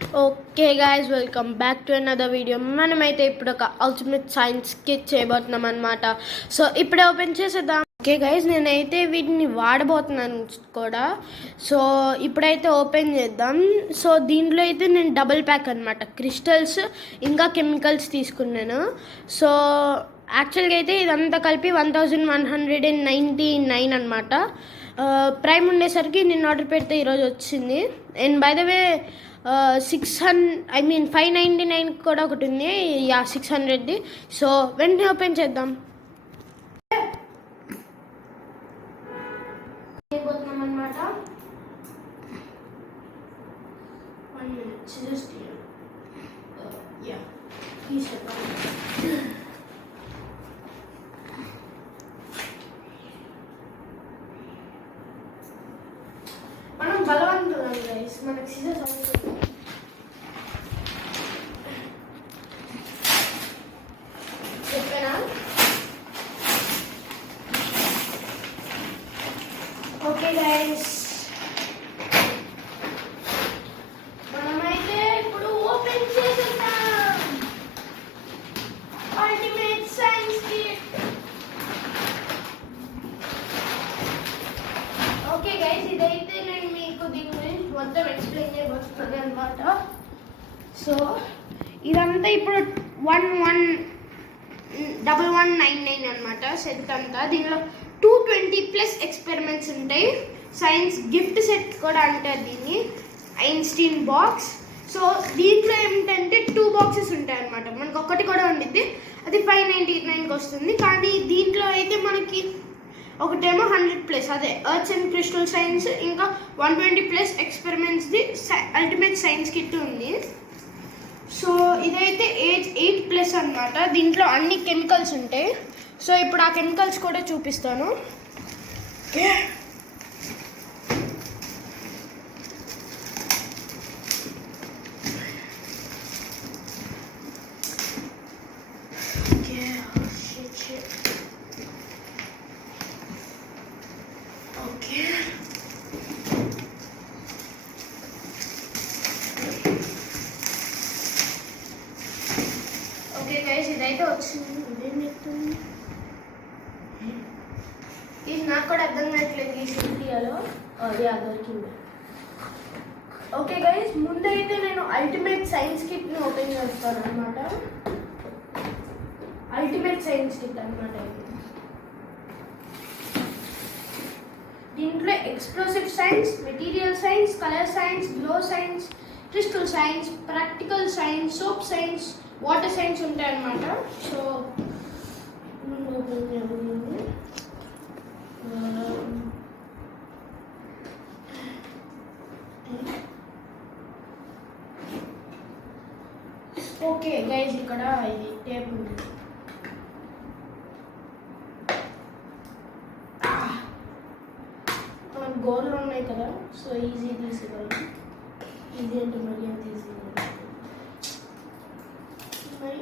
Okay guys, welcome back to another video. మనమైతే ఇప్పుడు ఒక అల్టిమేట్ సైన్స్ కిట్ చేయబోతున్నాం అనమాట. సో ఇప్పుడే ఓపెన్ చేసేద్దాం. ఓకే గైస్, నేనైతే వీటిని వాడబోతున్నాను కూడా. సో ఇప్పుడైతే ఓపెన్ చేద్దాం. సో దీంట్లో అయితే నేను డబుల్ ప్యాక్ అనమాట, క్రిస్టల్స్ ఇంకా కెమికల్స్ తీసుకున్నాను. సో యాక్చువల్గా అయితే ఇదంతా కలిపి 1199 అనమాట. ప్రైమ్ ఉండేసరికి నేను ఆర్డర్ పెడితే ఈరోజు వచ్చింది. అండ్ బై ద వే 599 కూడా ఒకటి ఉంది. 600ది. సో వెంటనే ఓపెన్ చేద్దాం అనమాట. 1 minute just yeah please. మనం బలవంతులం గైస్, మనకి సీజర్స్ అవసరం. చెప్పానా? ఓకే గైస్, మనమైతే ఇప్పుడు ఓపెన్ చేసేద్దాం ultimate science kit. Okay guys, ఇదైతే నేను మీకు దీని గురించి మొత్తం ఎక్స్ప్లెయిన్ చేయబోతున్నాను అనమాట. సో ఇదంతా ఇప్పుడు 1199 అనమాట సెట్ అంతా. దీనిలో 220+ ఎక్స్పెరిమెంట్స్ ఉంటాయి. సైన్స్ గిఫ్ట్ సెట్ కూడా అంటారు దీన్ని, ఐన్స్టీన్ బాక్స్. సో దీంట్లో ఏమిటంటే 2 బాక్సెస్ ఉంటాయి అనమాట. మనకు ఒకటి కూడా ఉండిద్ది, అది 599కి వస్తుంది. కానీ దీంట్లో అయితే మనకి ఒకటేమో 100+, అదే ఎర్త్ అండ్ క్రిస్టల్ సైన్స్, ఇంకా 120+ ఎక్స్పెరిమెంట్స్ది అల్టిమేట్ సైన్స్ కిట్ ఉంది. సో ఇదైతే ఏజ్ 8+ అనమాట. దీంట్లో అన్ని కెమికల్స్ ఉంటాయి. సో ఇప్పుడు ఆ కెమికల్స్ కూడా చూపిస్తాను. ఓకే ఓకే గైస్, ఇదైతే వచ్చింది. ఇదేం చెప్తుంది? ఇది నాకు కూడా అర్థం కావట్లేదు. ఈ ఇండియాలో అది దొరికింది. ఓకే గైస్, ముందైతే నేను అల్టిమేట్ సైన్స్ కిట్ని ఓపెన్ చేస్తాను అనమాట. అల్టిమేట్ సైన్స్ కిట్ అనమాట ఇది. దీంట్లో explosive science, material science, colour science, glow science, crystal science, practical science, soap science, water science ఉంటాయి అన్నమాట. సో ఓకే గైస్, ఇక్కడ ఇది టేప్ ఉంది. గోర్లు ఉన్నాయి కదా, సో ఈజీ తీసేయగలం. ఈజీ అంటే మరి అంత ఈజీ మరి.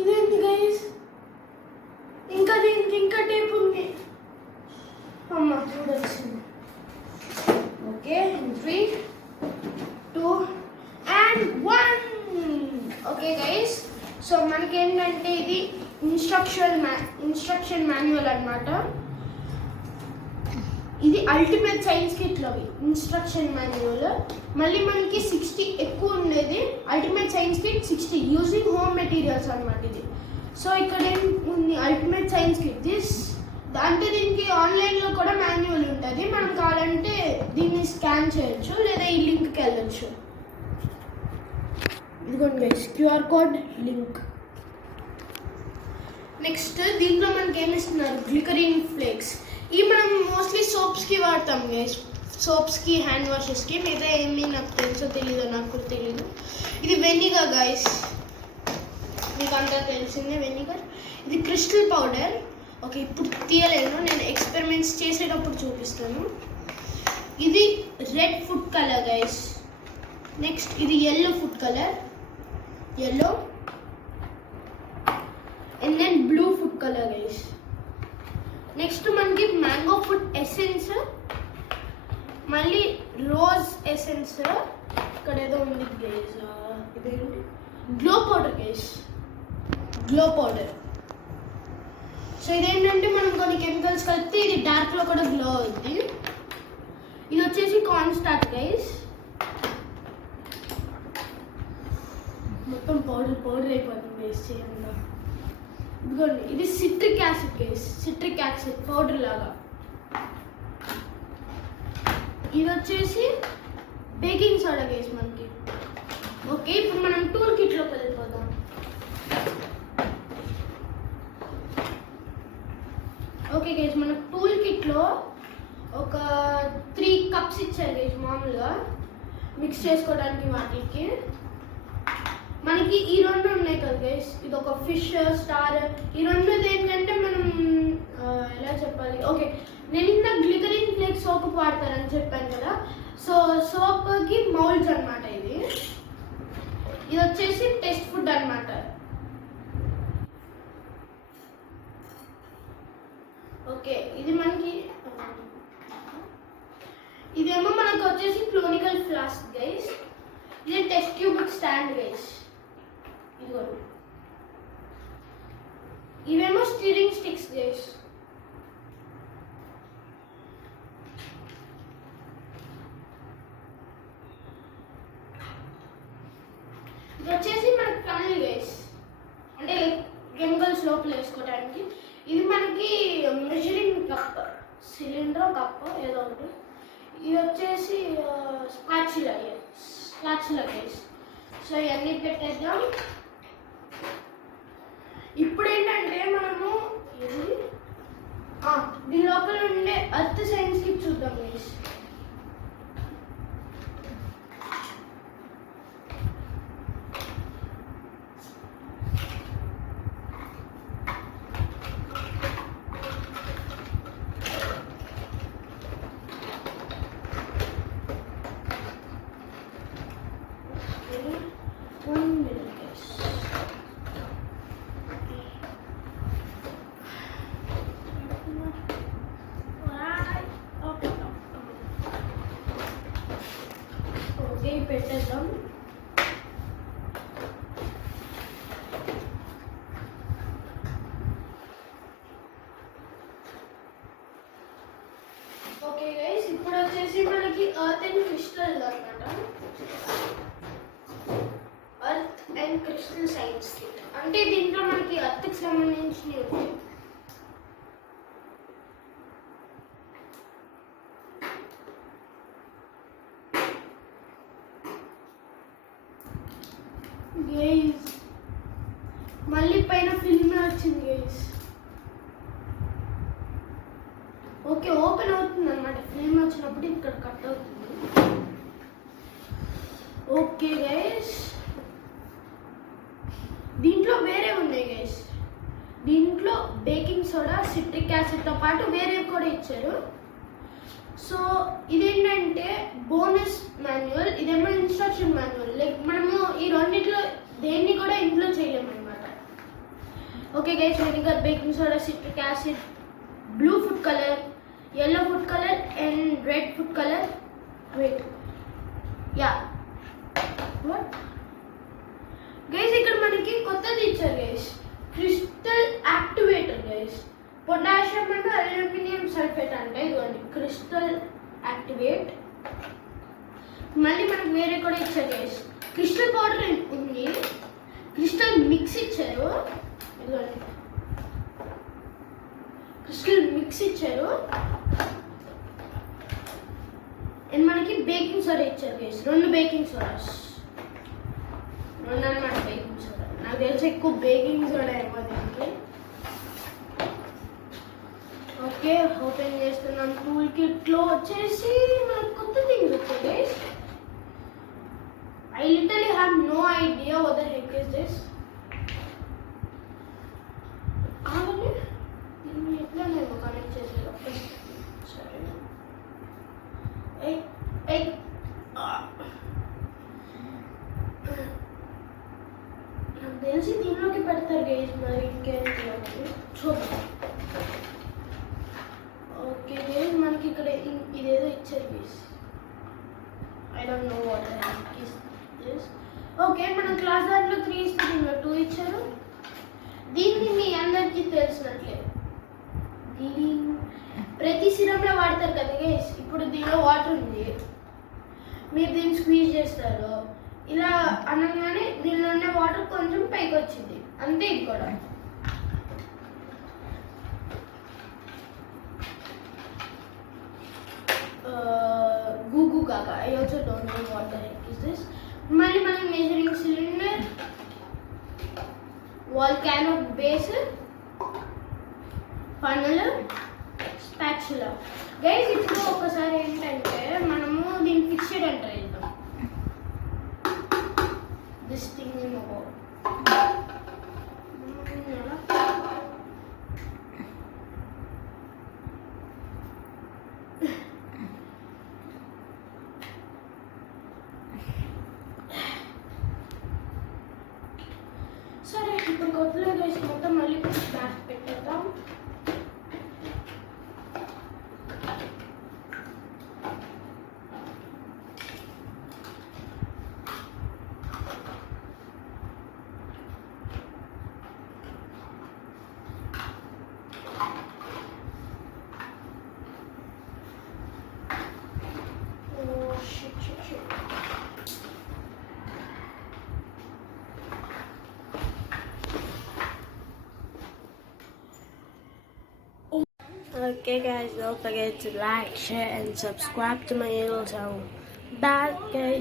ఇదేంటి గైస్, ఇంకా దీనికి ఇంకా టేప్ ఉంది. అమ్మ చూడొచ్చింది. Okay, 3, 2 and 1. Okay guys, so మనకేంటంటే ఇది ఇన్స్ట్రక్షన్ మాన్యువల్ అనమాట. ఇది అల్టిమేట్ సైన్స్ కిట్లోవి ఇన్స్ట్రక్షన్ మాన్యువల్. మళ్ళీ మనకి 60 ఎక్కువ ఉండేది. Ultimate science kit 60 using home materials అనమాట ఇది. సో ఇక్కడ ఏం ఉంది, అల్టిమేట్ సైన్స్ కిట్ దిస్ అంటే దీనికి ఆన్లైన్లో కూడా మాన్యువల్ ఉంటుంది. మనం కావాలంటే దీన్ని స్కాన్ చేయొచ్చు, లేదా ఈ లింక్కి వెళ్ళొచ్చు. ఇదిగోండి guys, QR code link. Next దీంట్లో మనకి ఏమి ఇస్తున్నారు, గ్లికరిన్ ఫ్లేక్స్. ఇవి మనం మోస్ట్లీ సోప్స్కి వాడతాం గైస్, సోప్స్కి, హ్యాండ్ వాషెస్కి. మిగతా ఏమీ నాకు తెలుసో తెలీదో, నాకు కూడా తెలీదు. ఇది వెనిగర్ గైస్, మీకు అంతా తెలిసిందే వెనిగర్. ఇది క్రిస్టల్ పౌడర్. ఓకే, ఇప్పుడు తీయలేను, నేను ఎక్స్పెరిమెంట్స్ చేసేటప్పుడు చూపిస్తాను. ఇది red food colour guys. Next ఇది yellow food colour, yellow. And then blue food color guys. Next మనకి మ్యాంగో ఫుడ్ ఎసెన్స్, మళ్ళీ రోజ్ ఎసెన్స్ ఇక్కడ ఏదో ఉంది గైస్, ఇదేంటి glow powder guys, glow powder. So ఇదేంటంటే మనం కొన్ని కెమికల్స్ కలిపితే ఇది డార్క్లో కూడా గ్లో అవుద్ది. ఇది వచ్చేసి కార్న్ స్టార్చ్ గైస్, మొత్తం పౌడర్ అయిపోతుంది గైస్ చేయంగా. ఇదిగోండి ఇది citric acid guys, citric acid powder లాగా. ఇది వచ్చేసి బేకింగ్ సోడా గైస్ మనకి. ఓకే, ఇప్పుడు మనం టూల్ కిట్లోకి వెళ్ళిపోదాం. ఓకే గైస్, మన టూల్ కిట్లో ఒక 3 కప్స్ ఇచ్చారు గైస్ మామూలుగా మిక్స్ చేసుకోవడానికి. వాటికి మనకి ఈ 2 ఉన్నాయి కదా గైస్, ఇది ఒక ఫిష్ స్టార్. ఈ 2 ఏంటంటే మనం ఎలా చెప్పాలి, ఓకే నేను ఇంత గ్లిటరింగ్ ఫ్లేక్స్ సోప్ వాడతారని చెప్పాను కదా. సో సోప్కి మౌల్డ్స్ అనమాట ఇది. ఇది వచ్చేసి టెస్ట్ ఫుడ్ అనమాట. ఓకే, ఇది మనకి ఇదేమో మనకు వచ్చేసి క్లోనికల్ ఫ్లాస్క్ గైస్. ఇది టెస్ట్ ట్యూబ్ స్టాండ్ గైస్. ఇదిగో ఇవేమో స్టీరింగ్ స్టిక్స్ గైస్. ఇది వచ్చేసి మనకి ఫ్యామిలీ గైస్, అంటే కెమికల్స్ లోపల వేసుకోవడానికి. ఇది మనకి మెజరింగ్ కప్, సిలిండర్ కప్ ఏదో ఒకటి. ఇది వచ్చేసి స్పాచులా గైస్. సో ఇవన్నీ పెట్టేద్దాం. ఇప్పుడు ఏంటంటే మనము దీని లోపల ఉండే అర్త్ సైన్స్ కి చూద్దాం గైస్. పెట్టేద్దాం. ఓకే గైస్, ఇప్పుడు వచ్చేసి మనకి ఎర్త్ అండ్ క్రిస్టల్ అన్నమాట. Earth and crystal science kit అంటే దీంట్లో మనకి ఎర్త్కి సంబంధించినవి ఉంటాయి. గైస్ మళ్ళీ పైన ఫిల్మ్ వచ్చింది గైస్. ఓకే, ఓపెన్ అవుతుంది అనమాట. ఫిల్మ్ వచ్చినప్పుడు ఇక్కడ కట్ అవుతుంది. ఓకే గైస్, దీంట్లో వేరే ఉన్నాయి గైస్. దీంట్లో బేకింగ్ సోడా, సిట్రిక్ యాసిడ్తో పాటు వేరే కూడా ఇచ్చారు. సో ఇదేంటంటే బోనస్ మాన్యువల్, ఇదేమో ఇన్స్ట్రక్షన్ మాన్యువల్. లైక్ మనము ఈ రెండిట్లో దేన్ని కూడా ఇంట్లో చేయలేమన్నమాట. Okay guys, vinegar, baking soda, citric acid, blue food colour, yellow food color and red food color. Wait, yeah, what guys, ఇక్కడ మనకి కొత్తది ఇచ్చారు guys, crystal activator guys. Potassium అంటే అల్యూమినియం సల్ఫేట్ అంటే ఇదిగోండి క్రిస్టల్ యాక్టివేట్. మళ్ళీ మనకి వేరే కూడా ఇచ్చారు గైస్. క్రిస్టల్ పౌడర్ ఉంది, క్రిస్టల్ మిక్స్ ఇచ్చారు. ఇదిగోండి క్రిస్టల్ మిక్స్ ఇచ్చారు. అండ్ మనకి బేకింగ్ సోడా ఇచ్చారు గైస్. 2 బేకింగ్ సోడాస్, 2 అన్నమాట బేకింగ్ సోడా. నాకు తెలిసి ఎక్కువ బేకింగ్ సోడా ఏమో దీనికి. ఓకే, ఓపెన్ చేస్తున్నాం. టూల్ కిట్లో వచ్చేసి మనకు కొత్త థింగ్స్ వచ్చాయి guys. I literally have no idea what the heck is this. దీన్ని ఎట్లా నేను కనెక్ట్ చేసేది? సరే, నాకు తెలిసి దీనిలోకి పెడతారు గైస్, మరి ఇంకేం చూద్దాం. ఓకే గైస్, మనకి ఇక్కడ ఇదేదో ఇచ్చారు guys. I don't know what the heck is this. Okay మనం క్లాస్ దాంట్లో 3 ఇస్తే దీనిలో 2 ఇచ్చారు. దీన్ని మీ అందరికీ తెలిసినట్లే దీని ప్రతి సిరంలో వాడతారు కదా గైస్. ఇప్పుడు దీనిలో వాటర్ ఉంది, మీరు దీన్ని స్క్వీజ్ చేస్తారు, ఇలా అనగానే దీనిలో ఉన్న వాటర్ కొంచెం పైకి వచ్చింది అంతే. ఇది కూడా గూగు కాకా. I also don't know what the heck is this. మళ్ళీ మనం measuring cylinder, volcano base, funnel, spatula. Guys ఇప్పుడు ఒకసారి ఏంటంటే మనము దీన్ని ఫిక్స్ చేయడం ట్రై చేద్దాం. దిస్ థింగ్ సరే ఇప్పుడు కొత్తలో గైస్ మొత్తం మళ్ళీ బ్యాక్ పెట్టేద్దాం. Okay guys, don't forget to like, share and subscribe to my YouTube channel. Bye guys.